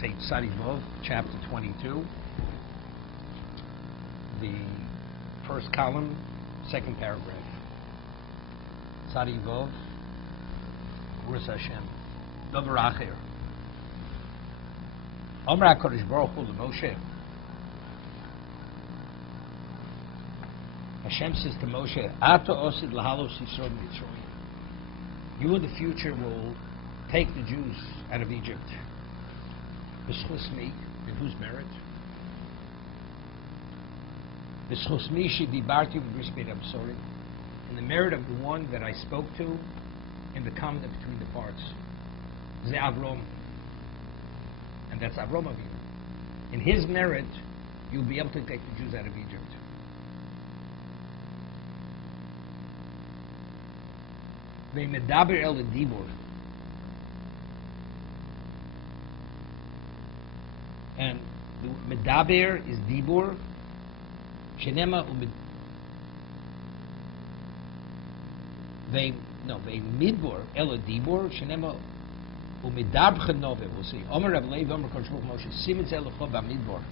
Take Sarivov, chapter 22, the first column, second paragraph. Sarivov, Gevruras Hashem. Dover Acher. Omer HaKadosh Baruch Hu LeMoshe. Hashem says to Moshe, Ato osid lahalos Yisrael Mitzrayim. You in the future will take the Jews out of Egypt. B'schus mi, in whose merit? B'schus mi shedibarti v'bris bein absorim, in the merit of the one that I spoke to in the covenant between the parts. Ze Avrom, and that's Avrom Avinu. In his merit, you'll be able to take the Jews out of Egypt. Ve'medaber el dibur. And the medaber is dibur. Shenema they midbur el dibur. Shenema umidab chenove. We'll see. Omer Rav Levi Omer Kodesh Baruch Moshe Simitz Elocho b'midbar.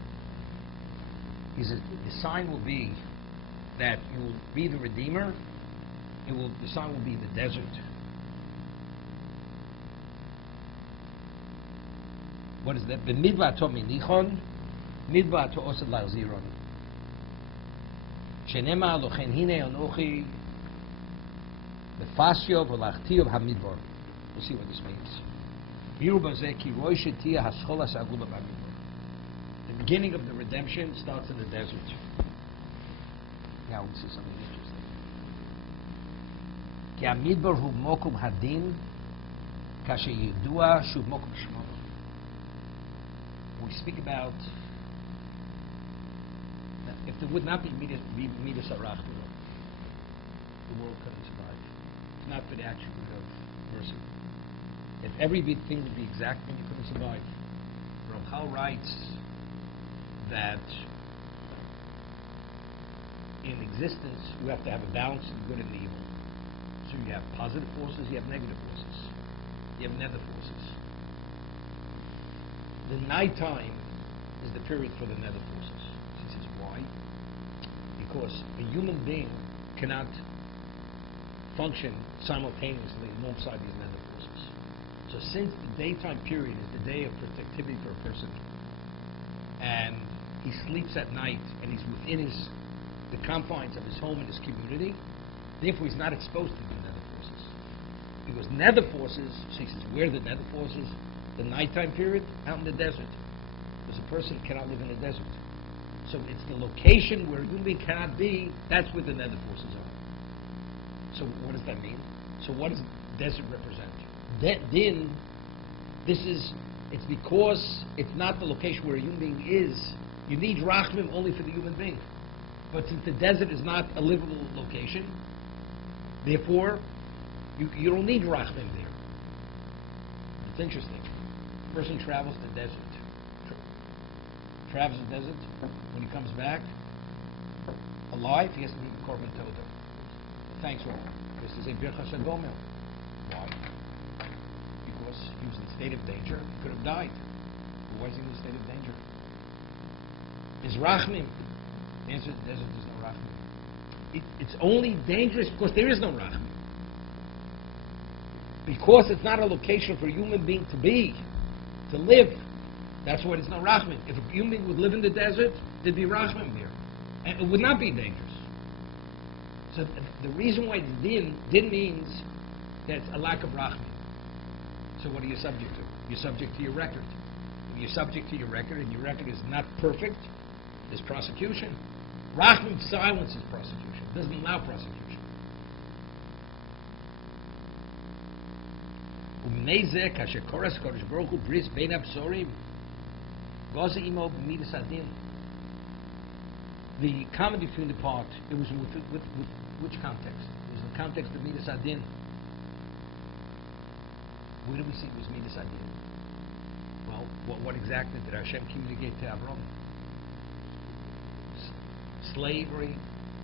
He says the sign will be that you will be the Redeemer. The sign will be in the desert. What is that? B'midbar to minichon, midbar to osed la'ziron. Shenema lochen hine anochi befasio v'lachtio b'hamidbar. We'll see what this means. Hiru bazeh ki roi shetia hascholas agula b'hamidbar. The beginning of the redemption starts in the desert. Now we'll see something interesting. Ki hamidbar hu mokum hadin kashe yidua shu mokum shmo. We speak about that if there would not be Midas Arach, the world couldn't survive. It's not for the attribute of mercy. If everything would be exact, then you couldn't survive. Ramchal writes that in existence you have to have a balance of the good and the evil. So you have positive forces, you have negative forces, you have nether forces. The nighttime is the period for the nether forces. He says, why? Because a human being cannot function simultaneously alongside these nether forces. So since the daytime period is the day of protectivity for a person, and he sleeps at night, and he's within the confines of his home and his community, therefore he's not exposed to the nether forces. Because nether forces, so he says, where are the nether forces? The nighttime period, out in the desert. Because a person cannot live in the desert. So it's the location where a human being cannot be, that's where the nether forces are. So what does that mean? So what does desert represent? Din, it's because it's not the location where a human being is. You need rachmim only for the human being. But since the desert is not a livable location, therefore, you don't need rachmim there. It's interesting. A person travels the desert. Travels the desert. When he comes back alive, he has to be the korban toda. Thanks all. He has to say birchas hagomel. Why? Because he was in a state of danger. He could have died. But why is he in a state of danger? Is rachmim? The answer is the desert is no rachmim. It's only dangerous because there is no rachmim. Because it's not a location for a human being to be, to live. That's why there's no rachmim. If a human being would live in the desert, there'd be rachmim there. And it would not be dangerous. So the reason why din means that it's a lack of rachmim. So what are you subject to? You're subject to your record. When you're subject to your record and your record is not perfect, there's prosecution. Rachmim silences prosecution. It doesn't allow prosecution. The comment between the parts, it was with which context? It was in the context of Midas Adin. Where do we see it was Midas Adin? Well, what exactly did Hashem communicate to Avram? Slavery,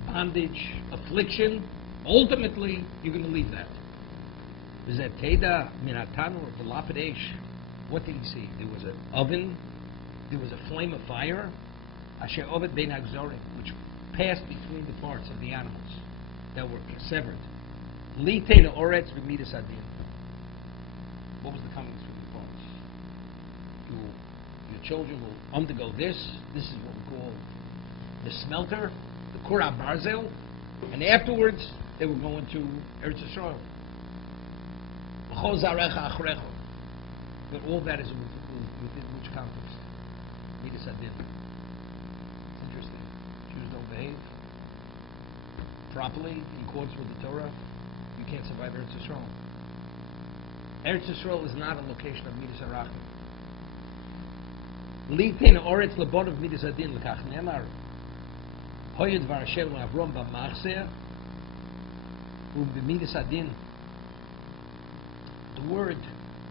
bondage, affliction. Ultimately, you're going to leave that. Is that Teda Minatanu or Delapidesh? What did he see? There was an oven, there was a flame of fire, Asher Ovet Ben Hagzorim, which passed between the parts of the animals that were severed. Litein Oretz B'midas Adin. What was the coming between the parts? Your children will undergo this. This is what we call the smelter, the Kura Barzel, and afterwards they will go into Eretz Yisrael. But all that is within which context? Midas Adin. It's interesting. Jews don't behave properly in accordance with the Torah. You can't survive Eretz Yisrael. Eretz Yisrael is not a location of Midas Arachim. Litin Oretz Labod of Midas Adin L'kach Ne'emar Hoyed Var Hashem L'Avrom B'Machzeh U'B'Midas Adin. The word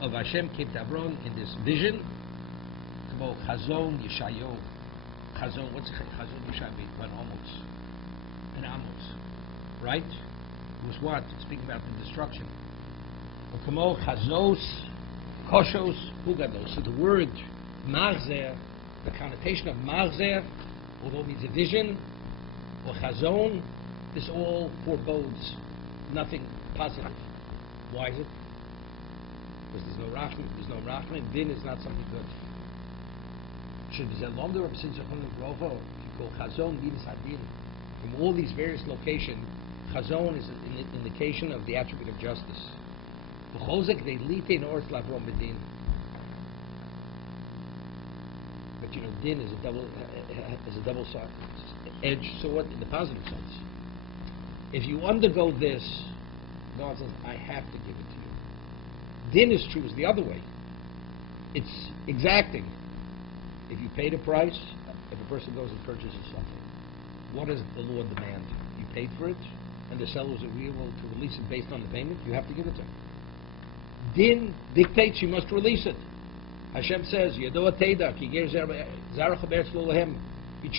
of Hashem came to Avron in this vision. About Chazon Yeshayo. Chazon, what's Chazon Yeshayo? An Amos. Right? It was what? Speaking about the destruction. Kamo Chazos, Koshos, Hugados. So the word Machzeh, the connotation of Machzeh, although it means a vision, or Chazon, this all forebodes nothing positive. Why is it? Because there's no Rachman. Din is not something good. Should be said longer since you call Chazon Midas Adin. From all these various locations, Chazon is an indication of the attribute of justice. But din is a double-edged sword in the positive sense. If you undergo this, God says, I have to give it to you. Din is true is the other way. It's exacting. If you pay the price, if a person goes and purchases something, what does the law demand? You paid for it, and the seller is agreeable to release it based on the payment, you have to give it to him. Din dictates you must release it. Hashem says, your children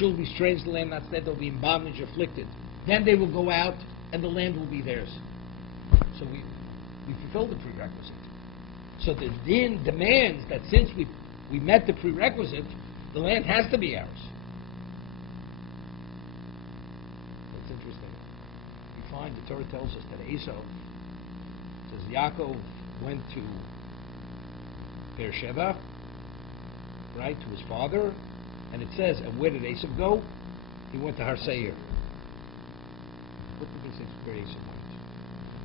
will be strange to the land, not that they'll be in bondage, afflicted. Then they will go out, and the land will be theirs. So we fulfill the prerequisite. So the din demands that since we met the prerequisite, the land has to be ours. That's interesting. We find the Torah tells us that Esau, says Yaakov went to Beersheba, right, to his father, and it says, and where did Esau go? He went to Har Seir. What did they say where Esau went?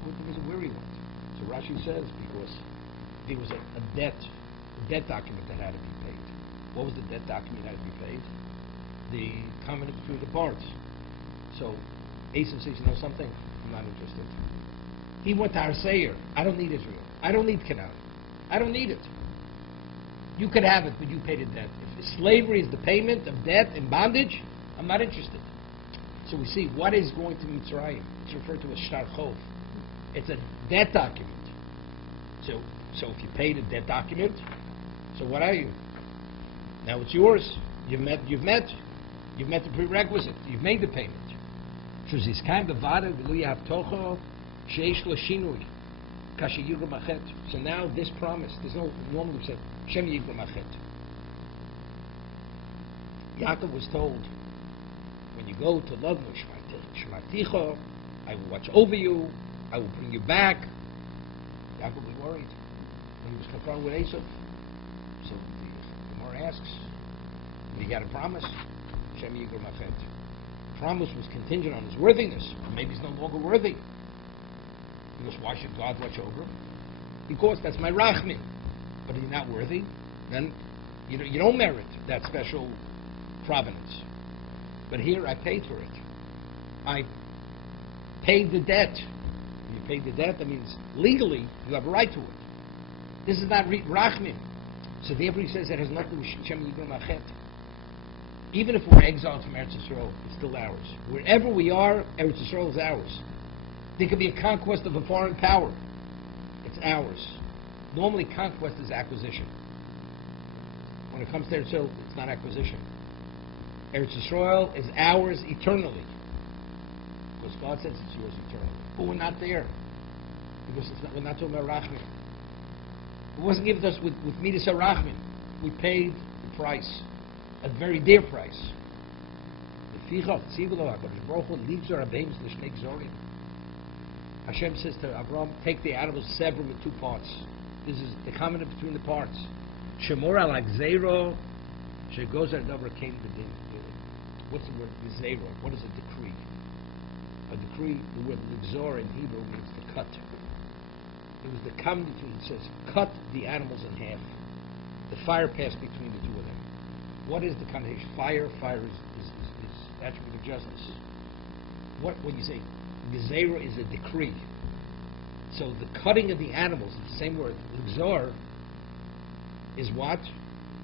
What did they say where he went? So Rashi says, because there was a debt document that had to be paid. What was the debt document that had to be paid? The covenant between the parts. So Esau says, you know something? I'm not interested. He went to Har Seir. I don't need Israel. I don't need Canaan. I don't need it. You could have it, but you paid a debt. If slavery is the payment of debt and bondage, I'm not interested. So we see what is going to Mitzrayim. It's referred to as Shtar Chov. It's a debt document. So if you paid a debt document, so what are you? Now it's yours. You've met the prerequisite. You've made the payment. So now this promise, there's no normally said Shem Yigla Machet. Yaakov was told, when you go to Lodno Shmarticho, I will watch over you, I will bring you back. Yaakov was worried when he was confronted with Esau. So the Gemara asks, when he got a promise, Shem Yigla Machet. The promise was contingent on his worthiness. Or maybe he's no longer worthy. Because why should God watch over him? Because that's my Rachmin. But if you're not worthy, then you don't merit that special providence. But here I paid for it. I paid the debt. When you paid the debt, that means legally you have a right to it. This is not Rachmin. So therefore he says that has nothing to do with Shem Yigla Machet. Even if we're exiled from Eretz Yisrael, it's still ours. Wherever we are, Eretz Yisrael is ours. There could be a conquest of a foreign power. It's ours. Normally, conquest is acquisition. When it comes to Eretz Yisrael, it's not acquisition. Eretz Yisrael is ours eternally. Because God says it's yours eternally. But we're not there. Because we're not talking about Rachman. It wasn't given to us with Midas HaRachmin. We paid the price, a very dear price. Hashem says to Abraham, take the animals, sever them in two parts. This is the covenant between the parts. Shemor al Gzeiro, shegoz davar came b'din. What's the word Gzeiro? What is a decree? A decree, the word Gzor in Hebrew means to cut. It was the covenant between, it says, cut the animals in half. The fire passed between the two of them. What is the connotation? Fire is attribute of justice. When you say Gezerah is a decree. So the cutting of the animals, it's the same word, Gzor, is what?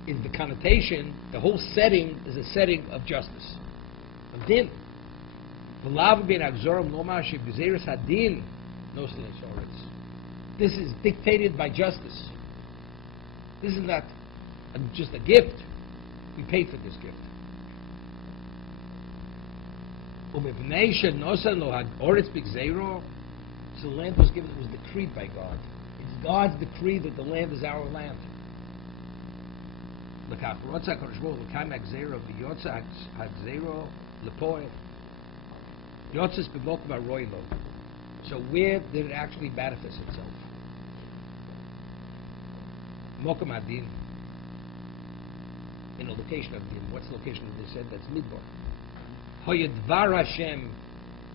Is the connotation, the whole setting is a setting of justice. Of din. This is dictated by justice. This is not just a gift. We paid for this gift. So the land was given, it was decreed by God. It's God's decree that the land is our land. So where did it actually manifest itself? Mokum Adin. In a location of Din. What's the location of this? That's Midbar. Dvar Hashem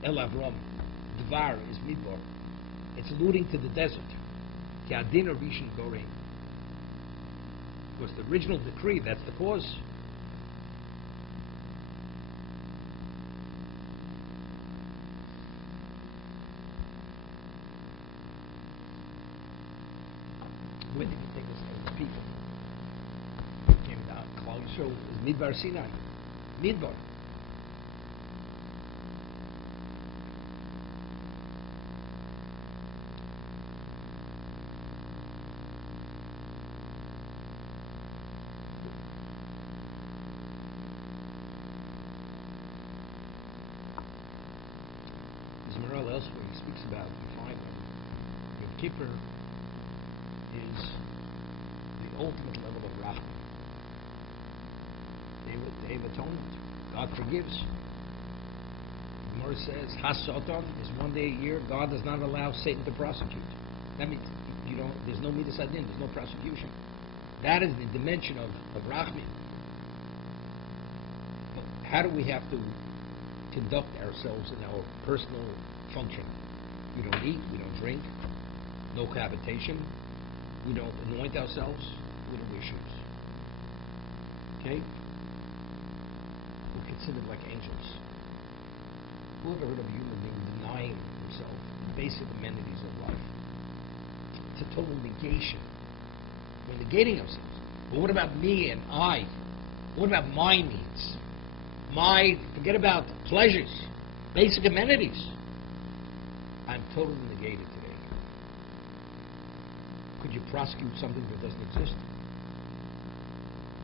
El Avram. Dvar is Midbar. It's alluding to the desert. Ki Adin Rishon Gorein. Because the original decree, that's the cause. Where did he take us as the people? Came down, Klal Yisrael is Midbar Sinai. Midbar. Elsewhere he speaks about the final. Yom Kippur is the ultimate level of Rachman. Day of Atonement. God forgives. The Gemara says, Has-Soton is one day a year. God does not allow Satan to prosecute. That means there's no Midas Adin, there's no prosecution. That is the dimension of Rachman. But how do we have to conduct ourselves in our personal function? We don't eat, we don't drink, no cohabitation, we don't anoint ourselves, we don't wear shoes. Okay? We're considered like angels. Who ever heard of a human being denying himself the basic amenities of life? It's a total negation. We're negating ourselves. But what about me and I? What about my needs? Forget about pleasures, basic amenities. I'm totally negated today. Could you prosecute something that doesn't exist?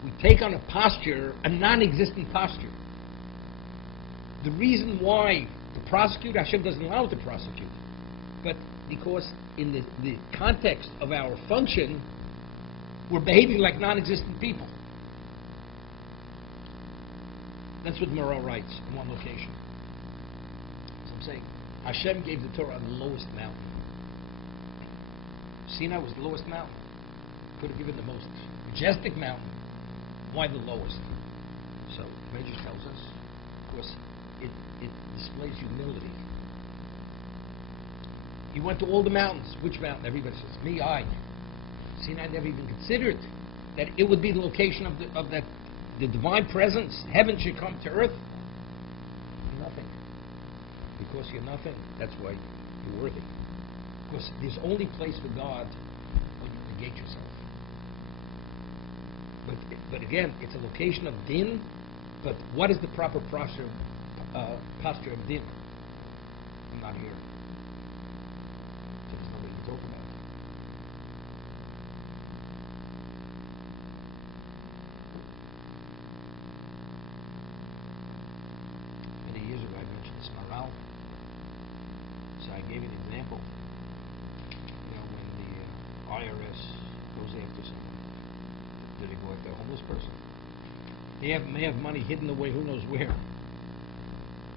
We take on a posture, a non-existent posture. The reason why to prosecute, Hashem doesn't allow it to prosecute. But because in the context of our function, we're behaving like non-existent people. That's what Morel writes in one location. So I'm saying, Hashem gave the Torah on the lowest mountain. Sinai was the lowest mountain. Could have given the most majestic mountain. Why the lowest? So Medrash tells us, of course, it displays humility. He went to all the mountains. Which mountain? Everybody says, me, I. Sinai never even considered that it would be the location of that the divine presence. Heaven should come to earth. Nothing. Because you're nothing, that's why you're worthy. Because there's only place for God when you negate yourself. But again, it's a location of din. But what is the proper posture of din? I'm not here. So there's nobody to talk about. Many years ago, I mentioned this morale. So I gave an example. When the IRS goes after someone? Did he go after a homeless person? He may have money hidden away who knows where.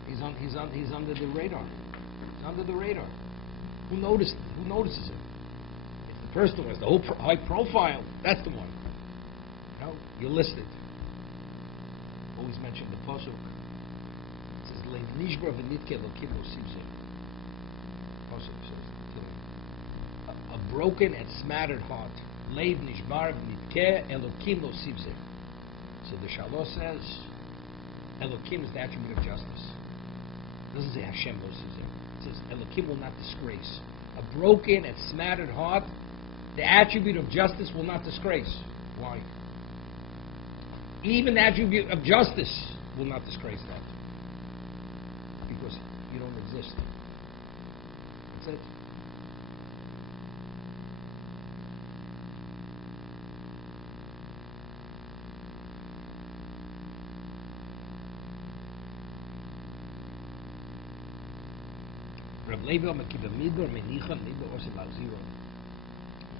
He's under the radar. He's under the radar. Who notices him? It's the person who has the whole high profile. That's the one. You know, you're listed. Always mention the pasuk. It says, "Lein nishbar v'nitke Elokim lo sibzeh." Pasuk says, a broken and smattered heart. Lein nishbar v'nitke Elokim lo sibzeh. So the Shalosh says, Elokim is the attribute of justice. It doesn't say Hashem lo sibzeh. It says Elokim will not disgrace. A broken and smattered heart, the attribute of justice will not disgrace. Why? Even the attribute of justice will not disgrace that. Because you don't exist. That's it.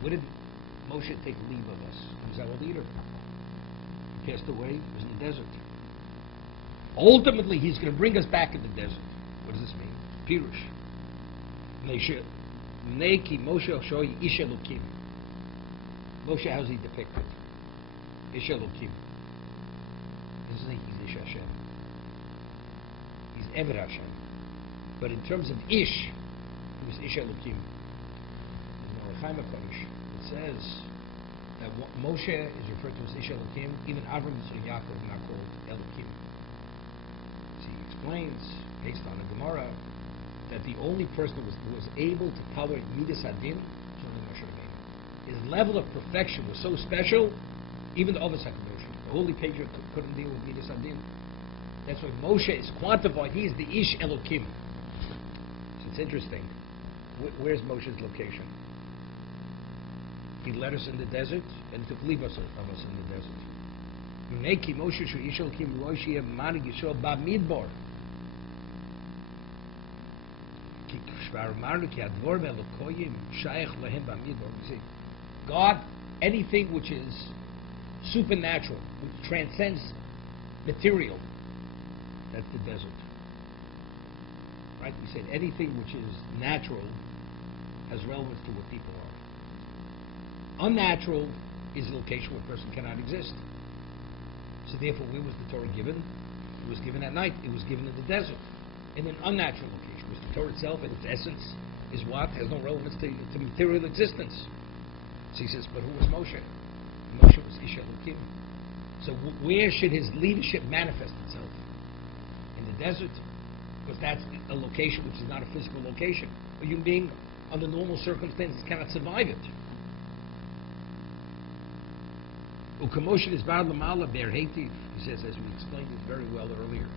Where did Moshe take leave of us? He was our leader. He passed away. He was in the desert. Ultimately, he's going to bring us back in the desert. What does this mean? Pirush. Moshe Ish Elokim. Moshe, how's he depicted? Ish Elokim. This is he's Ish Hashem. He's Eved Hashem. But in terms of Ish, he was Ish Elokim. It says that Moshe is referred to as Ish Elokim. Even Avram and Yaakov are not called Elokim. So he explains, based on the Gemara, that the only person who was able to tolerate Midas Adin was only Moshe Rabbeinu. His level of perfection was so special, even the Ovos HaKadosh, the holy patriarch, couldn't deal with Midas Adin. That's why Moshe is quantified. He is the Ish Elokim. So it's interesting. Where's Moshe's location? He led us in the desert and took leave of us in the desert. Moshe Ish Elokim Roshia Manig Yisrael Bamidbar. God, anything which is supernatural, which transcends material, that's the desert. Right? We said anything which is natural has relevance to what people are. Unnatural is a location where a person cannot exist. So therefore, where was the Torah given? It was given at night. It was given in the desert, in an unnatural location. Because the Torah itself, in its essence, is what? Has no relevance to material existence. So he says, but who was Moshe? Moshe was Ish Elokim. So where should his leadership manifest itself? In the desert? Because that's a location which is not a physical location. A human being, under normal circumstances, cannot survive it. Ukamoshe is Bar Lamala Ber Hativ. He says, as we explained it very well earlier.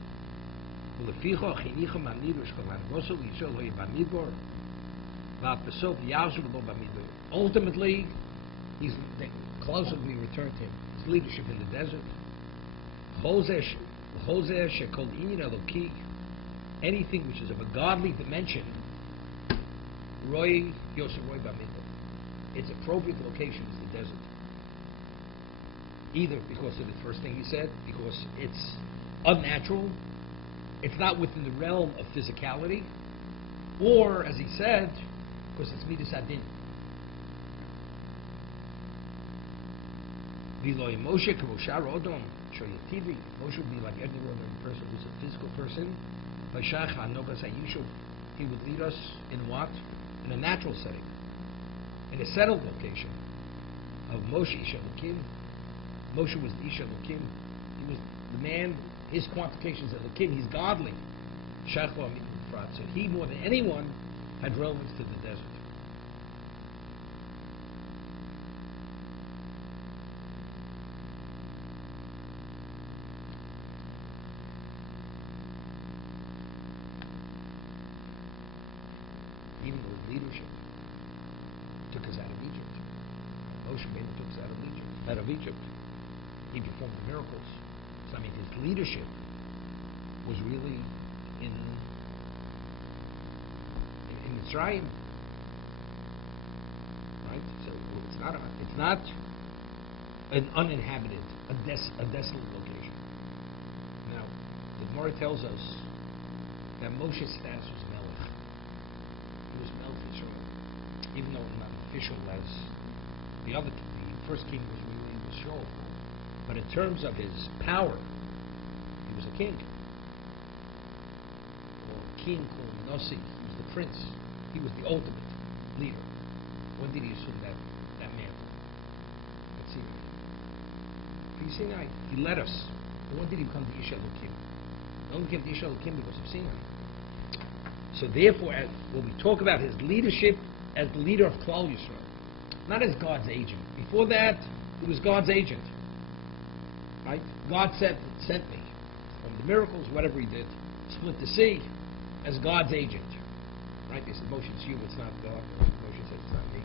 Ultimately, he's the closer we return to him. His leadership in the desert. Anything which is of a godly dimension, its appropriate location is the desert. Either because of the first thing he said, because it's unnatural, it's not within the realm of physicality, or, as he said, because it's Midas Adin. Moshe would be like any other person who's a physical person. He would lead us in what? In a natural setting. In a settled location. Of Moshe Ish Elokim. Moshe was the Ish Elokim. He was the man, his quantification is Elokim, he's godly. So he, more than anyone, had relevance to the desert. Even with leadership, took us out of Egypt. Moshe Rabbeinu took us out of Egypt. He performed the miracles. So his leadership was really in Mitzrayim, right? So it's not an uninhabited, a desolate location. Now, the Gemara tells us that Moshe's status was Melech. He was Melech Israel, even though not official as the first king was really Shaul. But in terms of his power, he was a king. Or king called Nasi, he was the prince. He was the ultimate leader. When did he assume that mantle? At Sinai. Sinai, he led us. But when did he become the Ish Elokim? He only became the Ish Elokim because of Sinai. So therefore, when we talk about his leadership as the leader of Klal Yisrael, not as God's agent. Before that, he was God's agent. Right? God sent me. From the miracles, whatever he did, split the sea as God's agent. Right? They said, Moshe, it's you, it's not God. Moshe said, it's not me.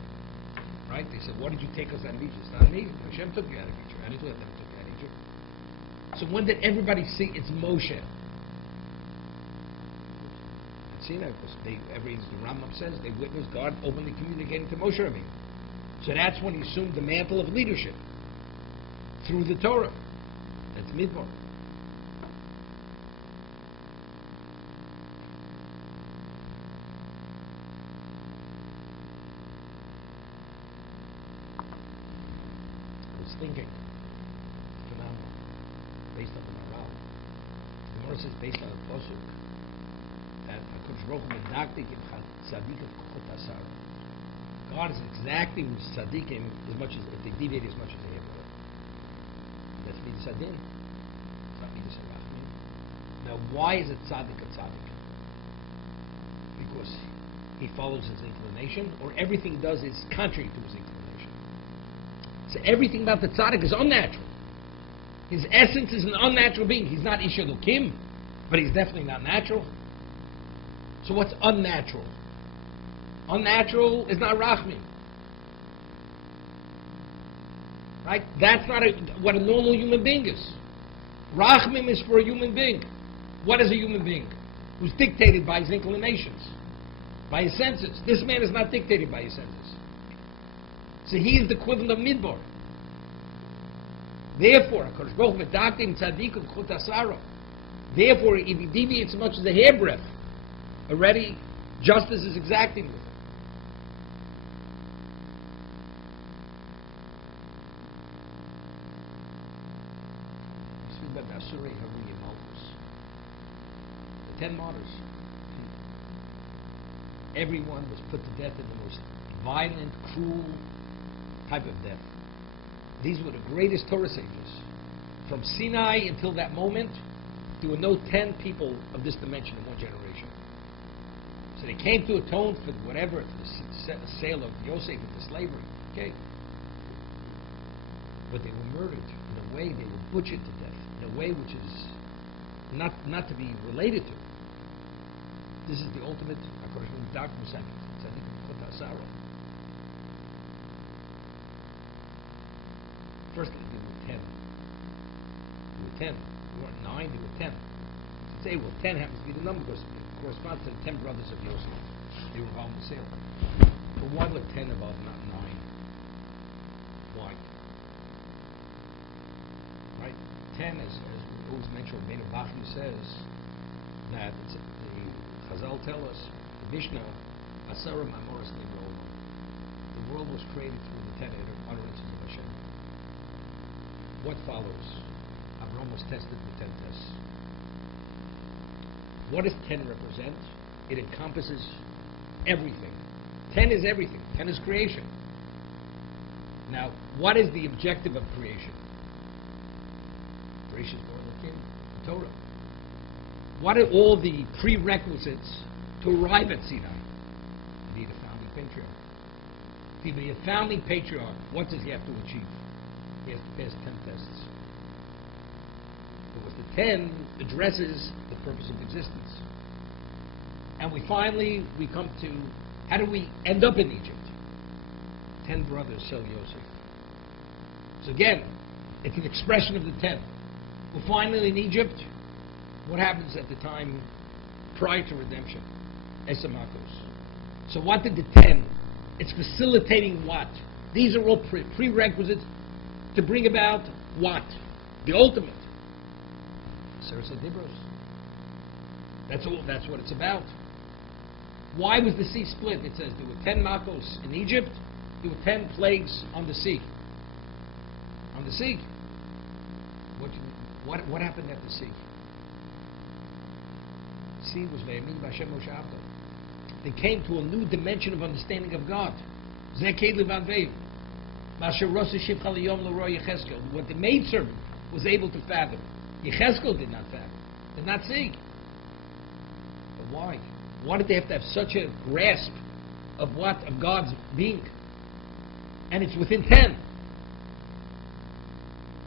Right? They said, what did you take us out of Egypt? It's not me. Hashem took you out of Egypt. I didn't let them take you out of Egypt. So when did everybody see it's Moshe? Sinai, because the Rambam says they witnessed God openly communicating to Moshe Rabbeinu. So that's when he assumed the mantle of leadership through the Torah. That's Midbar. I was thinking, phenomenal, based on the Maral. The Gemara says based on the Pasuk that God is exactly with tzaddikim as much as if they deviate as much as they ever will. That's midas adin. It's not midas harachmin. Now, why is it tzaddik a tzaddik? Because he follows his inclination, or everything he does is contrary to his inclination. So everything about the tzaddik is unnatural. His essence is an unnatural being. He's not Ish Elokim, but he's definitely not natural. So what's unnatural? Unnatural is not Rachmi. Right? That's not what a normal human being is. Rachmim is for a human being. What is a human being? Who's dictated by his inclinations, by his senses. This man is not dictated by his senses. So he is the equivalent of Midbar. Therefore, therefore, if he deviates as much as a hairbreadth, already justice is exacting with him. The 10 martyrs. Everyone was put to death in the most violent, cruel type of death. These were the greatest Torah sages. From Sinai until that moment, there were no 10 people of this dimension in one generation. So they came to atone for whatever, for the sale of Yosef into slavery. Okay. But they were murdered in a way, they were butchered to death, in a way which is not to be related to. This is the ultimate doctrine of First, there were 10. There were 10. There weren't 9, there were 10. So say, well, 10 happens to be the number because it corresponds to the 10 brothers of Yosef. They were involved in the sale. But why were 10 above, not 9? Why? Right? 10, as we always mention, Beit Bachim says that the Chazal tell us, the Mishnah, Asara Mamoras Le'Rol. The world was created through the 10 utterances of Hashem. What follows? Abraham was tested with 10 tests. What does 10 represent? It encompasses everything. 10 is everything. 10 is creation. Now, what is the objective of creation? Creation is born of the Torah. What are all the prerequisites to arrive at Sinai? You need a founding patriarch. If you be a founding patriarch, what does he have to achieve? He has to pass 10 tests. Because the 10 addresses the purpose of existence. And we come to, how do we end up in Egypt? 10 brothers sell Yosef. So again, it's an expression of the 10. We're finally in Egypt. What happens at the time prior to redemption? Esamakos. So what did the 10? It's facilitating what? These are all prerequisites to bring about what? The ultimate. Seres HaDibros. That's what it's about. Why was the sea split? It says there were 10 makos in Egypt, there were 10 plagues on the sea. On the sea. What happened at the sea? The sea was Vayamin B'Hashem Moshe Avdo. They came to a new dimension of understanding of God. What the maidservant was able to fathom, Yechezkel did not fathom, did not see. But why? Why did they have to have such a grasp of what? Of God's being? And it's within 10. It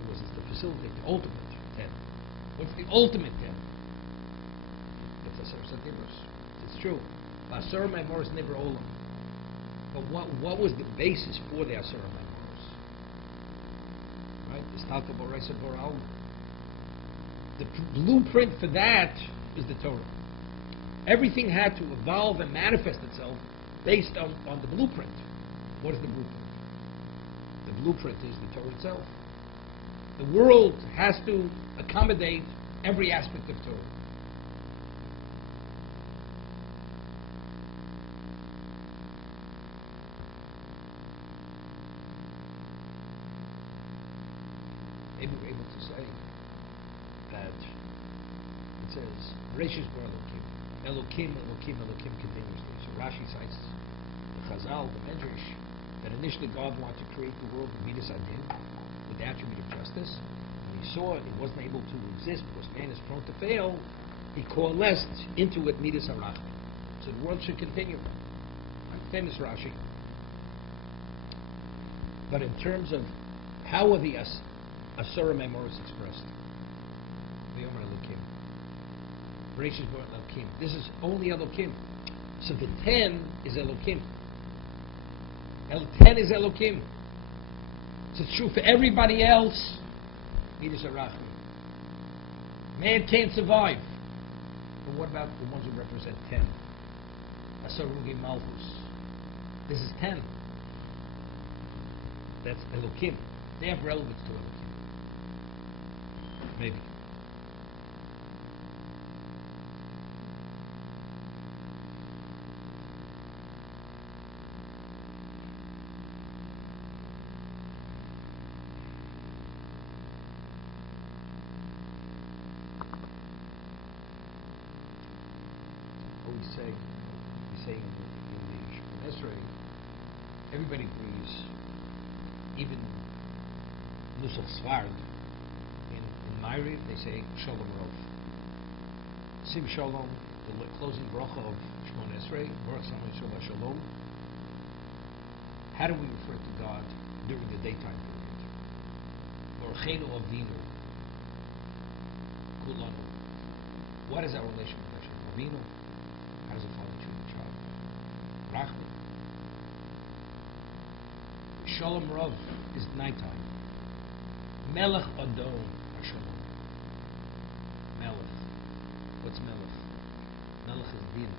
was to facilitate the ultimate 10. What's the ultimate 10? It's Asar Sadibros. It's true. Asar Maimoros never Olam. But what was the basis for the Asar Maimoros? Right? The Stalka Boresa Boral. The blueprint for that is the Torah. Everything had to evolve and manifest itself based on the blueprint. What is the blueprint? The blueprint is the Torah itself. The world has to accommodate every aspect of Torah. Maybe we're able to say that it says, Reshis Bar Elokim, Elokim continuously. So Rashi cites the Chazal, the Medrash, that initially God wanted to create the world with Midas Adin, with the attribute of justice. When he saw it wasn't able to exist because man is prone to fail, he coalesced into it Midas Harach. So the world should continue. Right? Famous Rashi. But in terms of how are the Asura Memoris expressed? V'yomer Elokim. Bereshis Bar Elokim. This is only Elokim. So the 10 is Elokim. 10 is Elokim. So it's true for everybody else. Midas Harachim. Man can't survive. But what about the ones who represent 10? Asarugi Malchus. This is 10. That's Elokim. They have relevance to Elokim. Maybe. We say in the Esrei, everybody agrees, even Nusach Svard, in Ma'ariv, they say Shalom Rov. Sim Shalom, the closing bracha of Shmon Esrei, Baruch Samay Shalom Shalom. How do we refer to God during the daytime period? Orchenu Avinu, Kulanu. What is our relation with Hashem? Avinu? How does a father treat a child? Rachman. Shalom Rav is nighttime. Melech Adon Hashalom. Melech. What's Melech? Melech is Din.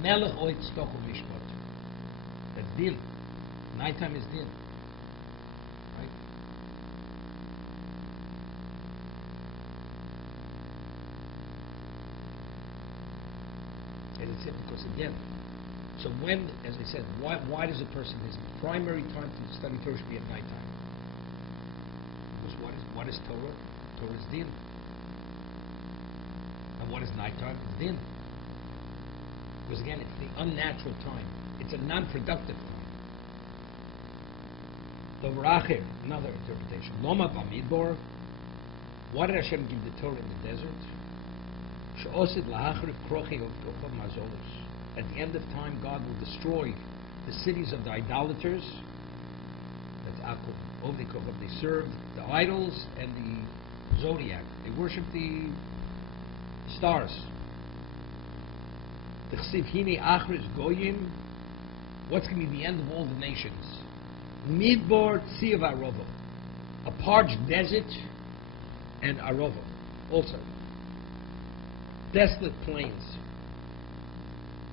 Melech Oit Stochel Mishpat. That's Din. Nighttime is Din. Right? And it's it because again, so when, as I said, why does a person, his primary time to study Torah should be at nighttime? Because what is Torah? Torah is Din. And what is nighttime? It's Din. Because again, it's the unnatural time. It's a non-productive time. Dovrachim, another interpretation. Loma Bamidbor. Why did Hashem give the Torah in the desert? At the end of time, God will destroy the cities of the idolaters. That's Akub. They served the idols and the zodiac. They worship the stars. What's going to be the end of all the nations? Midbar Tziv Arova. A parched desert and Arova. Also. Desolate plains.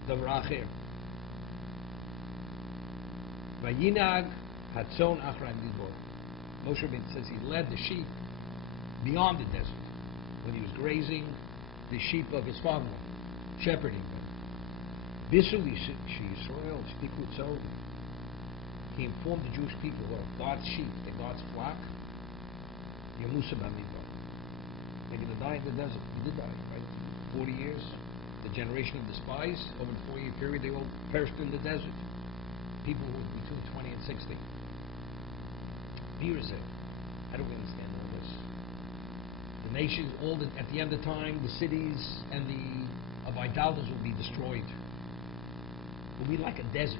Davrachir. Vayinag Hatzon Achra Midbar. Moshe Rabbeinu says he led the sheep beyond the desert when he was grazing the sheep of his father, shepherding them. Visually, he informed the Jewish people who are God's sheep, they're God's flock. They're going to die in the desert. He did die, right? 40 years. The generation of the spies, over the 4-year period, they all perished in the desert. People who were between 20 and 60. Here is it. How do we understand all this? The nations, at the end of time, the cities and of idolaters will be destroyed. Will be like a desert.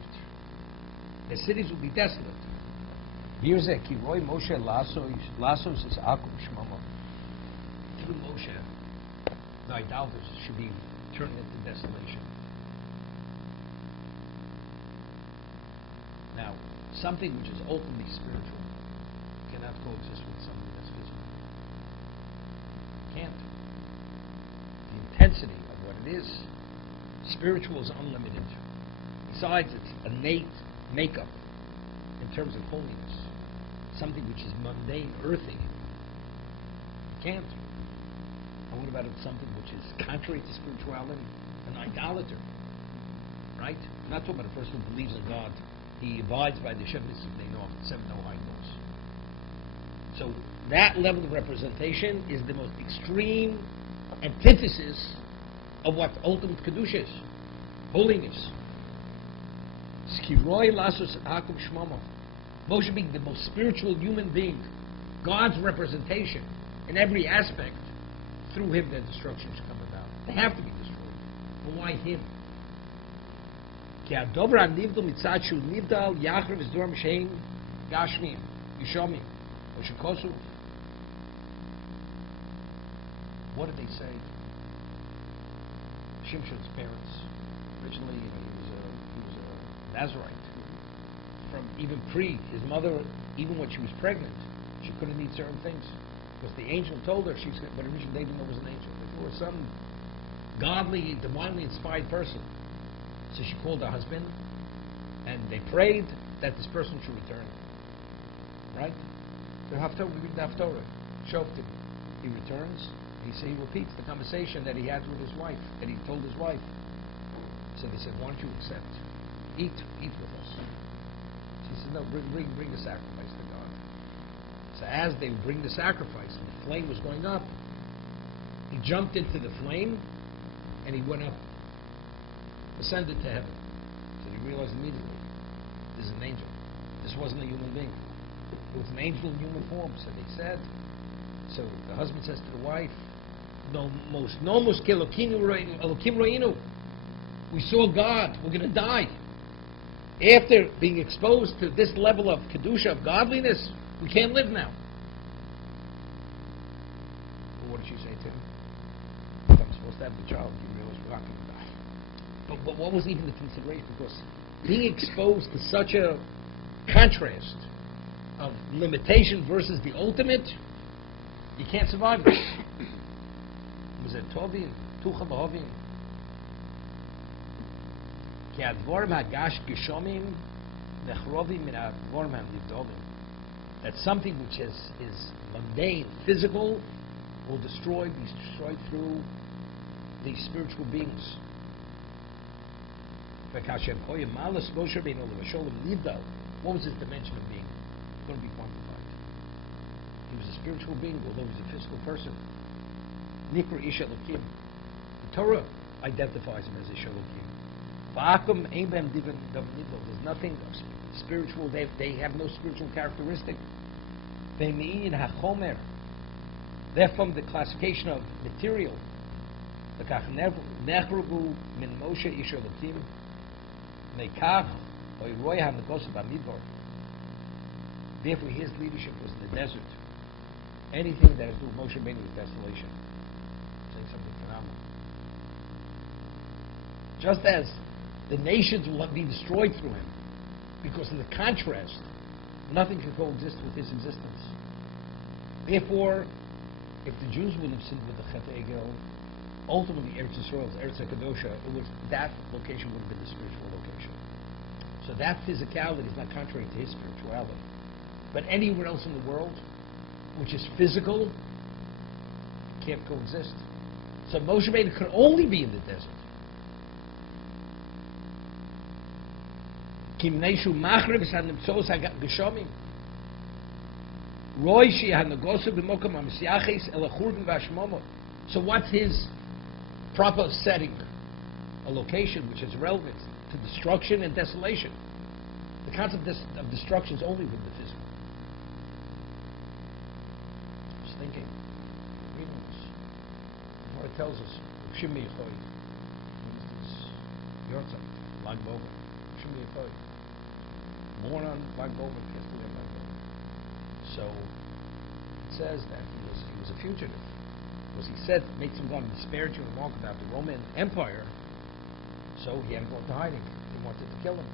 The cities will be desolate. Here's it. Kiroi Moshe Lasos is Akum Shmama. Through Moshe, the idolaters should be turned into desolation. Now, something which is ultimately spiritual cannot coexist with something that's physical. Can't. The intensity of what it is, spiritual is unlimited. Besides, it's innate makeup in terms of holiness. Something which is mundane, earthy. You can't. And what about something which is contrary to spirituality? An idolater. Right? I'm not talking about a person who believes in God. He abides by the Hashem, the 7 Noahide laws. So that level of representation is the most extreme antithesis of what ultimate Kedusha is. Holiness. Skiroi lasos akum shmama. Moshe being the most spiritual human being, God's representation in every aspect, through him that destruction should come about. They have to be destroyed. But why him? Ki adovra nivdal mitzad shu nivdal yachrev zdorm shein gashmim yishomim oshekosu. What did they say? Shimshon's parents. Originally, he was a Nazarite. From even his mother, even when she was pregnant, she couldn't eat certain things. Because the angel told her but originally they didn't know it was an angel. They thought it was some godly, divinely inspired person. So she called her husband, and they prayed that this person should return. Right? The Haftorah, we read the Haftorah. Shoftim. He returns, he repeats the conversation that he had with his wife, that he told his wife. So they said, why don't you accept? Eat with us. She said, no, bring the sacrifice to God. So as they bring the sacrifice, and the flame was going up, he jumped into the flame, and he went up, ascended to heaven. So he realized immediately, this is an angel. This wasn't a human being. It was an angel in human form. So they said, so the husband says to the wife, Nomos Elokim ro'inu. We saw God. We're going to die. After being exposed to this level of kedusha, of godliness, we can't live now. Well, what did she say to him? If I'm supposed to have the child, you realize we're not going to die. But what was even the consideration? Because being exposed to such a contrast of limitation versus the ultimate, you can't survive it. Was it Tovin? Tucha b'hovin? Ki advorim hagash geshomim nechrovim min advorim hanivdolim. That something which is mundane, physical, will be destroyed through these spiritual beings. What was his dimension of being? It's going to be quantified. He was a spiritual being, although he was a physical person. Nikra Ish Elokim. The Torah identifies him as Ish Elokim. There's nothing spiritual. They have no spiritual characteristic. They're from the classification of material. Therefore, his leadership was in the desert. Anything that is to Moshe Rabbeinu was desolation. Saying something phenomenal. Just as the nations will be destroyed through him, because of the contrast, nothing can coexist with his existence. Therefore, if the Jews would have sinned with the Chet Egel, ultimately Eretz Yisrael, Eretz HaKadosha, that location would have been the spiritual location. So that physicality is not contrary to his spirituality. But anywhere else in the world, which is physical, can't coexist. So Moshe Rabbeinu could only be in the desert. Kimneishu machriv shanimtzos hageshamim. Roy shi hanagosu b'mokam ha'misyaches elachurban v'ashmama. So what's his proper setting? A location which is relevant to destruction and desolation. The concept of destruction is only with the physical. I was thinking, reading this. The Torah tells us, Shimei Choy, Yortzeit, Lag Boga, Shimei Choy. Born on Lag Boga, passed away on Lag Boga. So, it says that he was a fugitive. Because he said, make some God despair to him long about the Roman Empire, so he had to go into hiding. They wanted to kill him.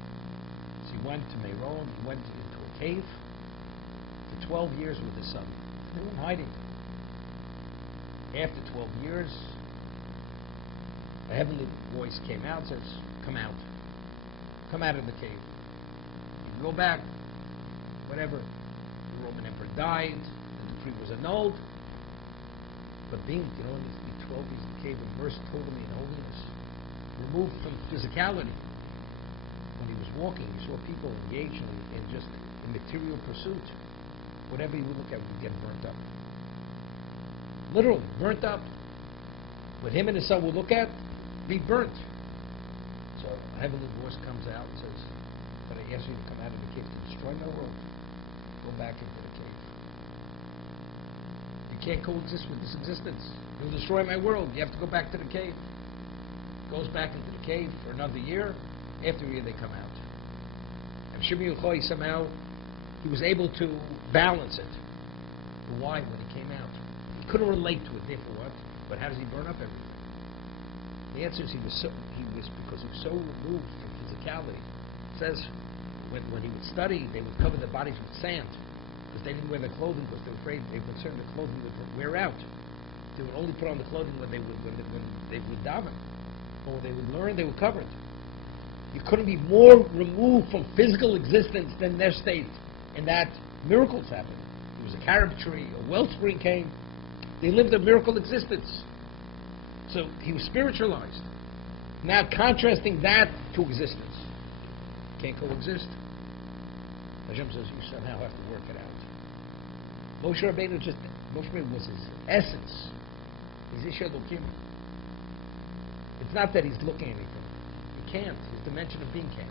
So he went to Meron, he went into a cave for 12 years with his son. They were in hiding. After 12 years, a heavenly voice came out and says, come out. Come out of the cave. You can go back. Whatever. The Roman emperor died. The decree was annulled. But being, you know, needs to be 12 years in the cave, immersed totally in holiness, removed from physicality. When he was walking, he saw people engaged in just in material pursuit. Whatever he would look at would get burnt up. Literally, burnt up. What him and his son would look at, be burnt. So a heavenly voice comes out and says, but I ask you to come out of the cave to destroy my world. Go back into the cave. You can't coexist with this existence. You'll destroy my world. You have to go back to the cave. Goes back into the cave for another year. After a year, they come out. And Shimei Yochai somehow, he was able to balance it. But why? When he came out, he couldn't relate to it. Therefore, what? But how does he burn up everything? The answer is because he was so removed from physicality. It says when he would study, they would cover their bodies with sand because they didn't wear their clothing because they were afraid they were concerned the clothing would wear out. They would only put on the clothing when they would daven or when they would learn. They were covered. You couldn't be more removed from physical existence than their state, and that miracles happened. There was a carob tree, a wellspring came. They lived a miracle existence. So he was spiritualized. Now contrasting that to existence. Can't coexist. Hashem says you somehow have to work it out. Moshe Rabbeinu was his essence. His Isha Elokim. It's not that he's looking at anything. He can't. His dimension of being can't.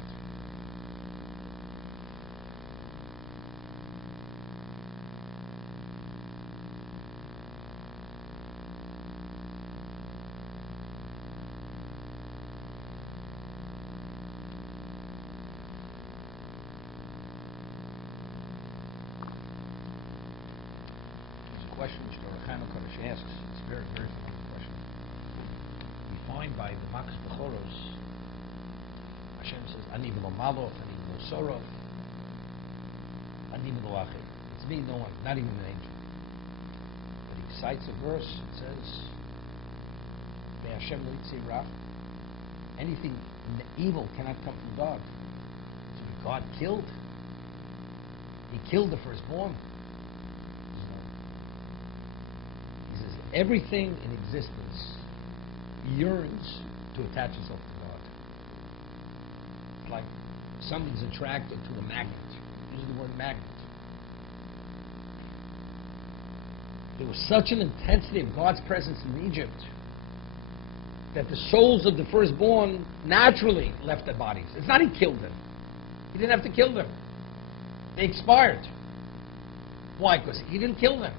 Question which the Rechana Kodesh asks. It's a very, very important question. We find by the Makas Bechoros, Hashem says, Ani v'lo maloch, ani v'lo sorof, ani v'lo achir. It's me, no one, not even an angel. But he cites a verse, it says, Be Hashem lo yitzi ra. Anything evil cannot come from God. So when God killed, he killed the firstborn. Everything in existence yearns to attach itself to God. It's like something's attracted to a magnet. Use the word magnet. There was such an intensity of God's presence in Egypt that the souls of the firstborn naturally left their bodies. It's not he killed them. He didn't have to kill them. They expired. Why? Because he didn't kill them.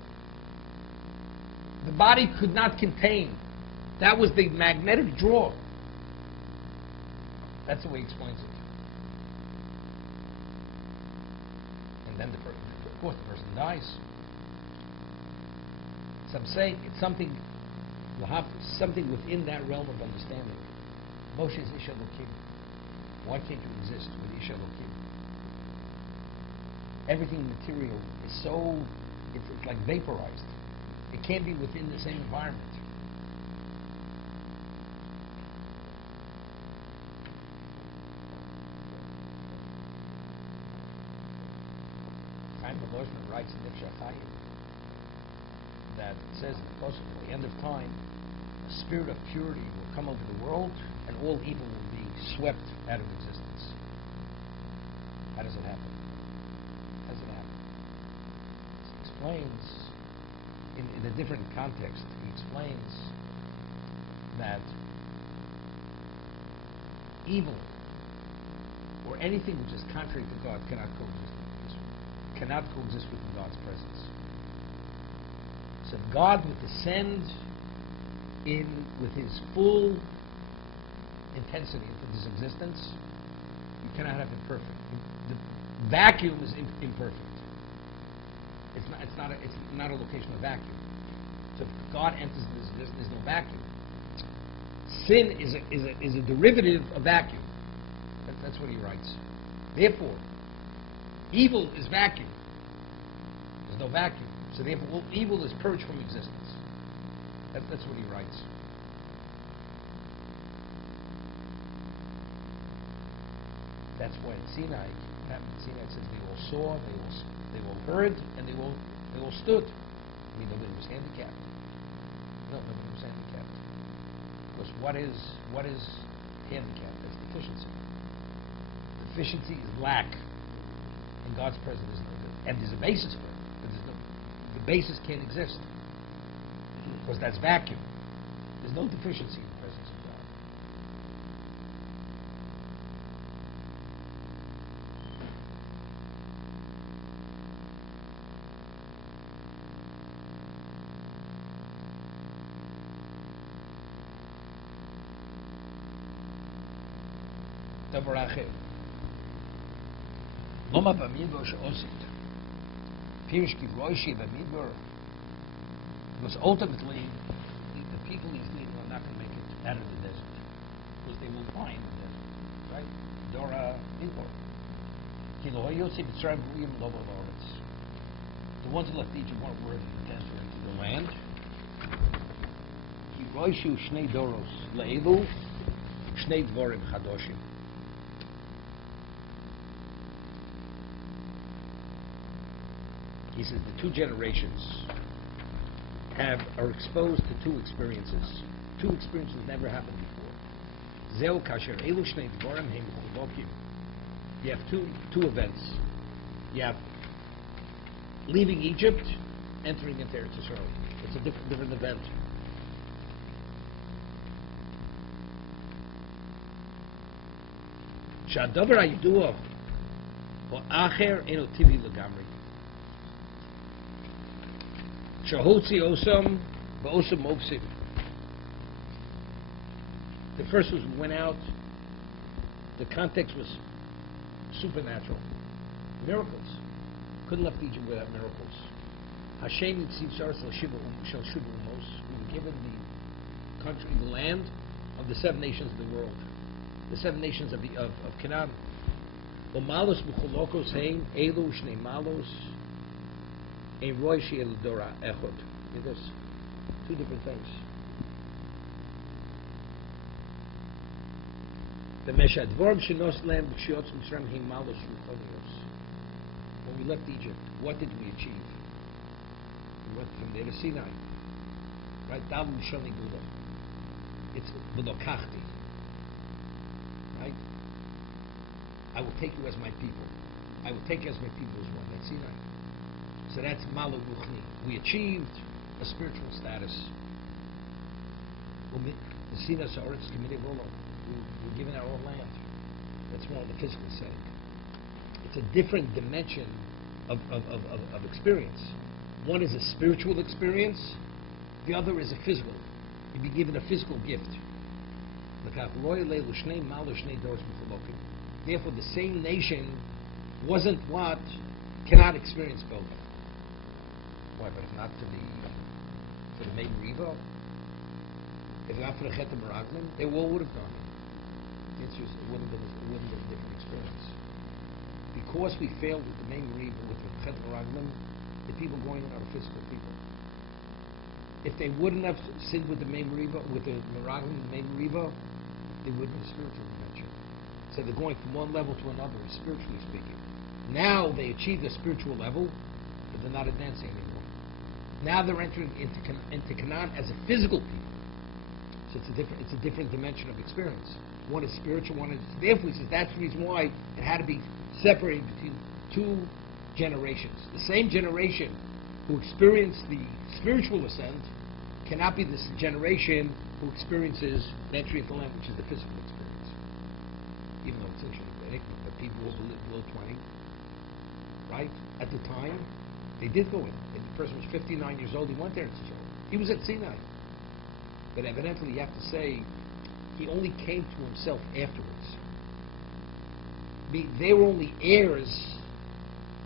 The body could not contain. That was the magnetic draw. That's the way he explains it. And then, of course, the person dies. So I'm saying it's something, we'll have something within that realm of understanding. Moshe is Isha Elokim. Why can't you exist with Isha Elokim? Everything material is so, it's like vaporized. It can't be within the same environment. Time the Lord writes in Nifsha Chaim that says in the Pasuk, at the end of time, a spirit of purity will come over the world, and all evil will be swept out of existence. How does it happen? How does it happen? He explains, in a different context, he explains that evil or anything which is contrary to God cannot coexist within God's presence. So God would descend in with his full intensity into this existence. You cannot have imperfect. The vacuum is imperfect. It's not a location of vacuum. So if God enters in this existence, there's no vacuum. Sin is a derivative of vacuum. That's what he writes. Therefore, evil is vacuum. There's no vacuum. So therefore, all evil is purged from existence. That's what he writes. That's why in Sinai, Sinai says they all saw, they all heard, and they all stood. I mean, nobody was handicapped. No, nobody was handicapped. Because what is handicap? That's deficiency. Deficiency is lack. In God's presence, there's no, and there's a basis for it. But the basis can't exist because that's vacuum. There's no deficiency in the presence of God. דבר אחר. למה במדבר שעושית? פירש גברוישי במדבר, because ultimately the people he's leading are not going to make it out of the desert because they will die in the desert, right? Dora Midbar. The ones who left Egypt weren't worthy to enter into the land. Givroishu shnei doros le'elu shnei dvorim chadoshim. He says the two generations are exposed to two experiences. Two experiences never happened before. Zeu kasher elu shnei dvorim heim cholokim. You have two events. You have leaving Egypt, entering into Eretz Yisrael. It's a different event. Shadavar hayidua or acher eno tivi legamri. Shahotzi osam ba'osam mopsim. The first was went out. The context was supernatural. Miracles. Couldn't have left Egypt without miracles. Hashem shall shiva umos. We were given the country, the land of the seven nations of the world. The seven nations of Canaan. Umalos b'cholokos hein elu shnei malos. A roishi eludora echod. There's two different things. The meshadvorm shenos lam b'shiotz mitzrayim hein malos ruchonios. When we left Egypt, what did we achieve? We went from there to Sinai. Right? Davu shoni gula. It's v'lokachti. Right? I will take you as my people. I will take you as my people as one. That's Sinai. So that's Malu Ruchni. We achieved a spiritual status. We're given our own land. That's more on the physical setting. It's a different dimension of experience. One is a spiritual experience. The other is a physical. You've been given a physical gift. Therefore, the same nation wasn't what cannot experience both. Why? But if not for the main Riva, if not for the Chet Meraglim, they all would have gone. The answer is it wouldn't have been a different experience. Because we failed with the main Riva, with the Chet Meraglim, the people going in are physical people. If they wouldn't have sinned with the main Riva, with the Meraglim, the main Riva, they wouldn't have spiritual dimension. So they're going from one level to another, spiritually speaking. Now they achieved a spiritual level, but but they're not advancing anymore. Now they're entering into Canaan as a physical people. So it's a different dimension of experience. One is spiritual, one is... Therefore, he says that's the reason why it had to be separated between two generations. The same generation who experienced the spiritual ascent cannot be this generation who experiences entry into land, which is the physical experience. Even though it's interesting, but people who live below 20, right? At the time, they did go in. And the person was 59 years old, he went there and said, he was at Sinai. But evidently, you have to say, he only came to himself afterwards. They were only heirs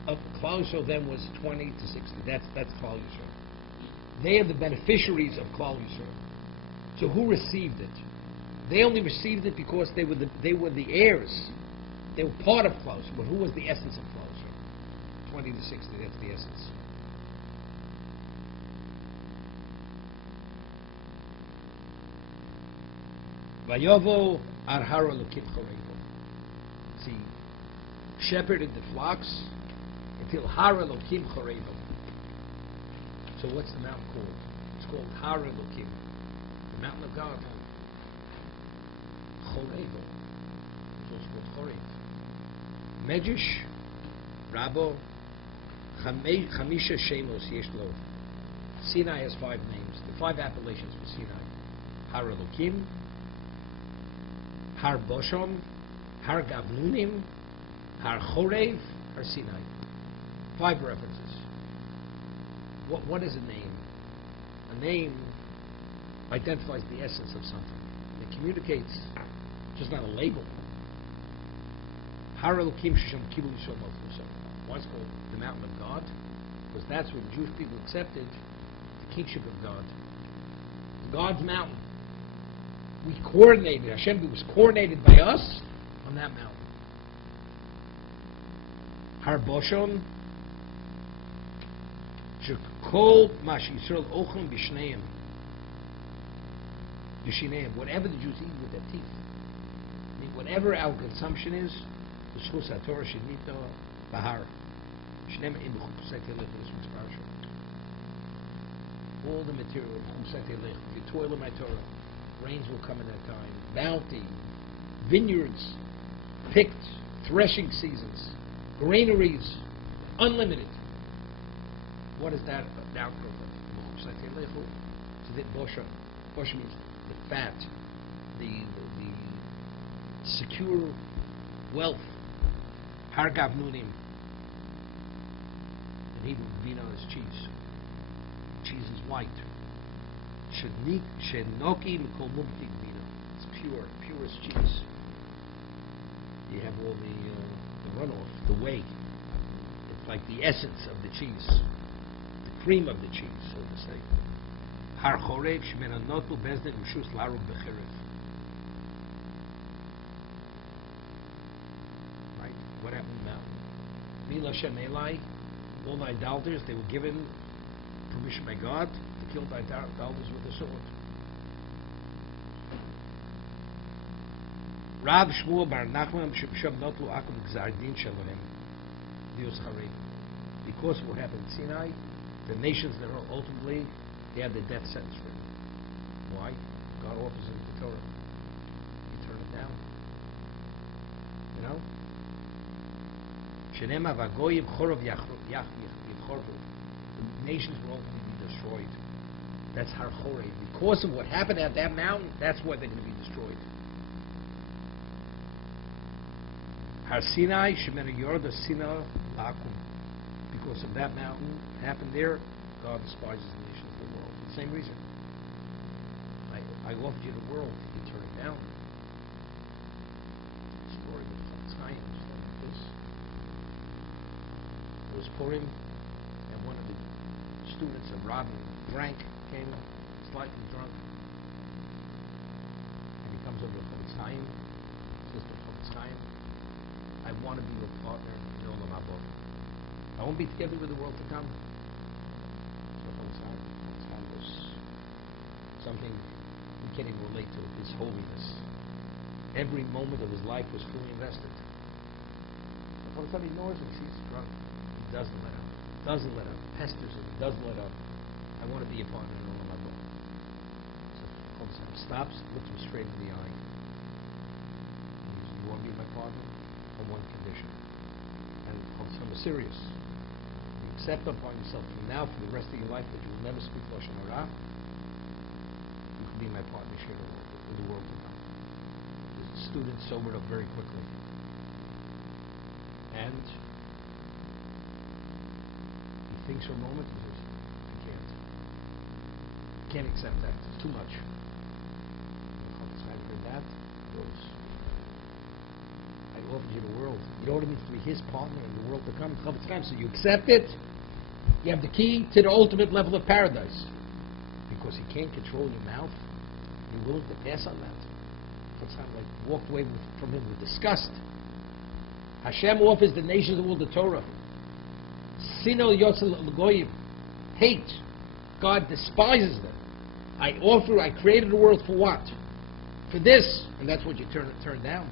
of Klal Yisrael then was 20 to 60. That's Klal Yisrael. They are the beneficiaries of Klal Yisrael. So who received it? They only received it because they were the heirs. They were part of Klal Yisrael. But who was the essence of Klal Yisrael? 20 to 60. That's the essence. Vayovo arhara lukim chorevo. See, shepherded the flocks until Hara Lokim chorevo. So what's the mountain called? It's called Hara Lokim, the mountain of God. Chorevo. It's also called Chorev. Medrash, Rabo, Chamisha Shemos Yeshlo. Sinai has 5 names. The 5 appellations for Sinai: Hara Lokim, Har Boshon, Har Gavlunim, Har Chorev, Har Sinai. 5 references. What is a name? A name identifies the essence of something. It communicates, just not a label. Har Elokim Sheshem Kibul Yisrael Malchusam. Why it's called the mountain of God? Because that's where the Jewish people accepted the kingship of God. God's mountain. We coordinated. Hashem was coordinated by us on that mountain. Har Boshon Shekol Mash Yisrael Ochem B'Shneim B'Shineim. Whatever the Jews eat with their teeth. I mean, whatever our consumption is, the Shchus HaTorah Shenito Bahar Shneim in Bechukosai Telech. This one's Parshas. All the material Bechukosai Telech. If you toil in my Torah, rains will come in that time. Bounty, vineyards, picked, threshing seasons, granaries, unlimited. What is that outgrowth of? So that Bosha means the fat, the secure wealth. Har Gavnunim. In Hebrew, vino is cheese. Cheese is white. Shenoki Mikol Mumtik vino. It's pure, purest cheese. You have all the runoff, the whey. It's like the essence of the cheese, the cream of the cheese, so to say. Har Chorev Shmenanotu Bezdin Ushus Laru Becherev. Right? What happened now? Mila Shemelai, all the idolaters, they were given permission by God to kill the idolaters with the sword. Rav Shmuel Bar Nachman Shebsham Notu Akum Gzardin Shalom Dios Harei. Because of what happened in Sinai, the nations that are ultimately, they had the death sentence for them. Why? God offers them the Torah. You turn it down. You know? Shenema Vagoyim Chorov Yivchorvu. The nations will ultimately be destroyed. That's Har Chorei. Because of what happened at that mountain, that's why they're going to be destroyed. Har Sinai Shemena Yorda Sina Lakum. Because of that mountain happened there, God despises the nations of the world. For the same reason. I offered you the world, you turn it down. Story of time like this. It was Purim, and one of the students of Rabbi Frank came slightly drunk, and he comes over to Chaim, says to Chaim, I want to be your partner in Olam Haba. I won't be together with the world to come. So Chaim was something we can't even relate to, his holiness. Every moment of his life was fully invested. All of a sudden he ignores him. He sees he's drunk. He doesn't let up. Doesn't let up. Pesters him. Doesn't let up. I want to be a partner in Olam Haba. So all of a sudden stops, looks him straight in the eye. He says, you want to be my partner? On one condition. And all of a sudden was serious. You accept upon yourself from now for the rest of your life that you will never speak Lashon Hara. You can be my partner, share the world to come. The student sobered up very quickly. And he thinks for a moment and says, I can't accept that. It's too much. And Kalatsky heard that. He goes, I offered you the world. You ordered me to be his partner in the world to come. Kalatsky said, you accept it? You have the key to the ultimate level of paradise. Because he can't control your mouth. You're willing to pass on that. Kalatsky walked away from him with disgust. Hashem offers the nations of the world the Torah. Sinol Yosel L'Goyim. Hate. God despises them. I created the world for what? For this. And that's what you turn down.